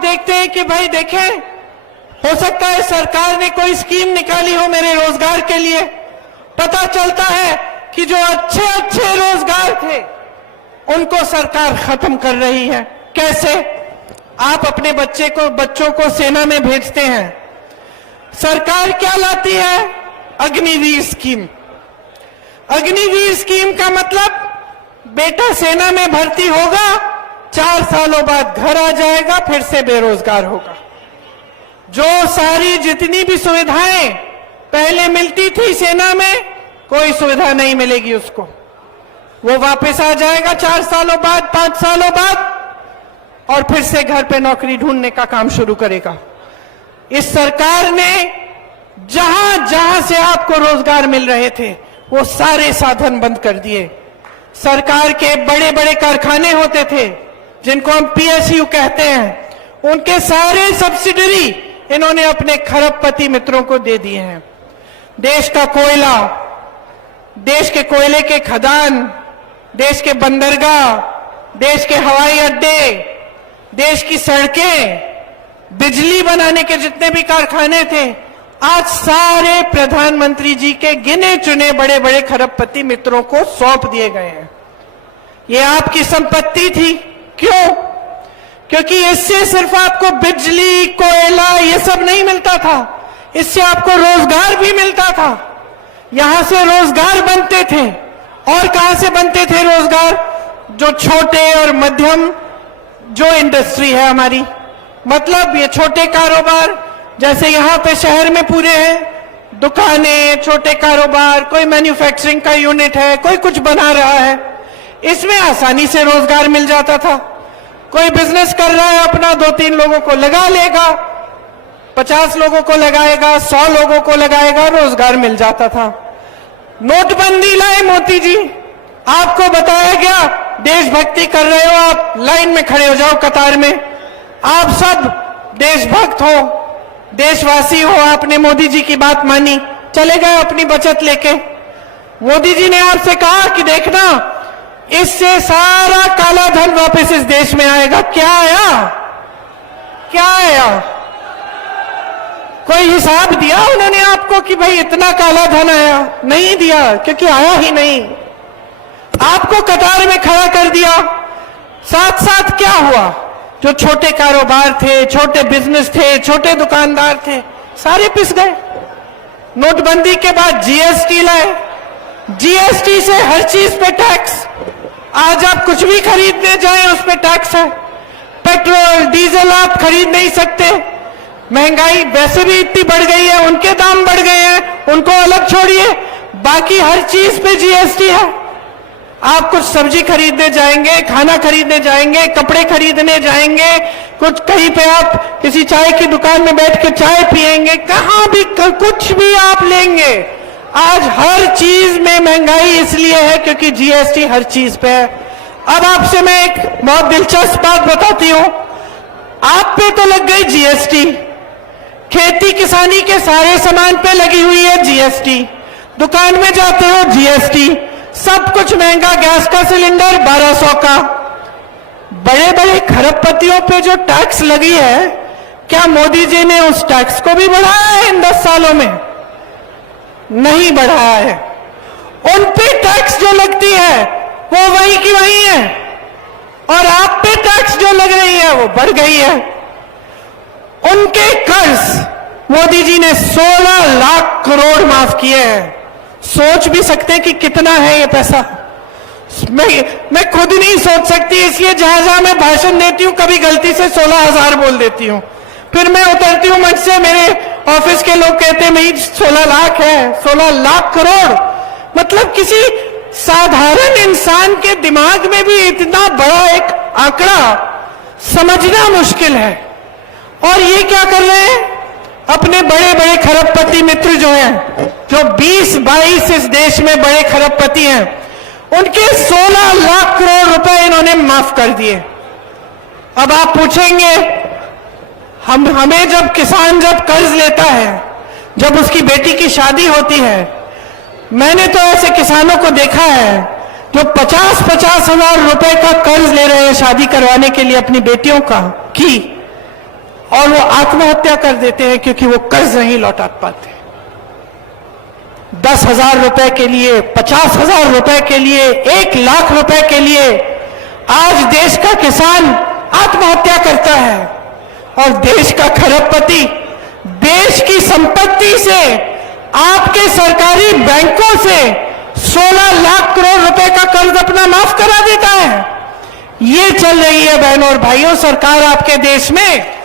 देखते हैं कि भाई देखें, हो सकता है सरकार ने कोई स्कीम निकाली हो मेरे रोजगार के लिए। पता चलता है कि जो अच्छे अच्छे रोजगार थे उनको सरकार खत्म कर रही है। कैसे? आप अपने बच्चों को सेना में भेजते हैं, सरकार क्या लाती है? अग्निवीर स्कीम। अग्निवीर स्कीम का मतलब बेटा सेना में भर्ती होगा, 4 सालों बाद घर आ जाएगा, फिर से बेरोजगार होगा। जो सारी जितनी भी सुविधाएं पहले मिलती थी सेना में, कोई सुविधा नहीं मिलेगी उसको। वो वापस आ जाएगा 4 सालों बाद, 5 सालों बाद, और फिर से घर पे नौकरी ढूंढने का काम शुरू करेगा। इस सरकार ने जहां जहां से आपको रोजगार मिल रहे थे वो सारे साधन बंद कर दिए। सरकार के बड़े बड़े कारखाने होते थे जिनको हम पीएसयू कहते हैं, उनके सारे सब्सिडरी इन्होंने अपने खरबपति मित्रों को दे दिए हैं। देश का कोयला, देश के कोयले के खदान, देश के बंदरगाह, देश के हवाई अड्डे, देश की सड़कें, बिजली बनाने के जितने भी कारखाने थे, आज सारे प्रधानमंत्री जी के गिने चुने बड़े बड़े खरबपति मित्रों को सौंप दिए गए हैं। ये आपकी संपत्ति थी। क्यों? क्योंकि इससे सिर्फ आपको बिजली, कोयला ये सब नहीं मिलता था, इससे आपको रोजगार भी मिलता था। यहां से रोजगार बनते थे। और कहां से बनते थे रोजगार? जो छोटे और मध्यम जो इंडस्ट्री है हमारी, मतलब ये छोटे कारोबार, जैसे यहां पे शहर में पूरे हैं दुकानें, छोटे कारोबार, कोई मैन्युफैक्चरिंग का यूनिट है, कोई कुछ बना रहा है, इसमें आसानी से रोजगार मिल जाता था। कोई बिजनेस कर रहा है अपना, 2-3 लोगों को लगा लेगा, 50 लोगों को लगाएगा, 100 लोगों को लगाएगा, रोजगार मिल जाता था। नोटबंदी लाए मोदी जी, आपको बताया गया देशभक्ति कर रहे हो आप, लाइन में खड़े हो जाओ कतार में, आप सब देशभक्त हो, देशवासी हो, आपने मोदी जी की बात मानी, चले गए अपनी बचत लेके। मोदी जी ने आपसे कहा कि देखना इससे सारा काला धन वापस इस देश में आएगा। क्या आया? क्या आया? कोई हिसाब दिया उन्होंने आपको कि भाई इतना काला धन आया? नहीं दिया, क्योंकि आया ही नहीं। आपको कतार में खड़ा कर दिया। साथ साथ क्या हुआ? जो छोटे कारोबार थे, छोटे बिजनेस थे, छोटे दुकानदार थे, सारे पिस गए। नोटबंदी के बाद जीएसटी लाए, जीएसटी से हर चीज पे टैक्स। आज आप कुछ भी खरीदने जाएं उस पे टैक्स है। पेट्रोल डीजल आप खरीद नहीं सकते, महंगाई वैसे भी इतनी बढ़ गई है, उनके दाम बढ़ गए हैं, उनको अलग छोड़िए, बाकी हर चीज पे जीएसटी है। आप कुछ सब्जी खरीदने जाएंगे, खाना खरीदने जाएंगे, कपड़े खरीदने जाएंगे, कुछ कहीं पे आप किसी चाय की दुकान में बैठ के चाय पिएंगे, कहां भी कुछ भी आप लेंगे, आज हर चीज में महंगाई इसलिए है क्योंकि जीएसटी हर चीज पे है। अब आपसे मैं एक बहुत दिलचस्प बात बताती हूं। आप पे तो लग गई जीएसटी, खेती किसानी के सारे सामान पे लगी हुई है जीएसटी, दुकान में जाते हो जीएसटी, सब कुछ महंगा, गैस का सिलेंडर 1200 का। बड़े बड़े खरबपतियों पे जो टैक्स लगी है, क्या मोदी जी ने उस टैक्स को भी बढ़ाया है इन 10 सालों में? नहीं बढ़ाया है। उन पे टैक्स जो लगती है वो वही की वही है, और आप पे टैक्स जो लग रही है वो बढ़ गई है। उनके कर्ज मोदी जी ने 16 लाख करोड़ माफ किए हैं। सोच भी सकते हैं कि कितना है ये पैसा? मैं खुद नहीं सोच सकती, इसलिए जहां जहां मैं भाषण देती हूं कभी गलती से 16,000 बोल देती हूं, फिर मैं उतरती हूं मंच से, मेरे ऑफिस के लोग कहते हैं नहीं 16 लाख है, 16 लाख करोड़। मतलब किसी साधारण इंसान के दिमाग में भी इतना बड़ा एक आंकड़ा समझना मुश्किल है। और ये क्या कर रहे हैं? अपने बड़े बड़े खरबपति मित्र जो हैं, जो 20-22 इस देश में बड़े खरबपति हैं, उनके 16 लाख करोड़ रुपए इन्होंने माफ कर दिए। अब आप पूछेंगे, हमें जब किसान जब कर्ज लेता है, जब उसकी बेटी की शादी होती है, मैंने तो ऐसे किसानों को देखा है जो 50-50 हजार रुपए का कर्ज ले रहे हैं शादी करवाने के लिए अपनी बेटियों का, की और वो आत्महत्या कर देते हैं क्योंकि वो कर्ज नहीं लौटा पाते। 10,000 रुपए के लिए, 50,000 रुपए के लिए, 1 लाख रुपए के लिए आज देश का किसान आत्महत्या करता है और देश का खरबपति देश की संपत्ति से, आपके सरकारी बैंकों से 16 लाख करोड़ रुपए का कर्ज अपना माफ करा देता है। ये चल रही है बहनों और भाइयों सरकार आपके देश में।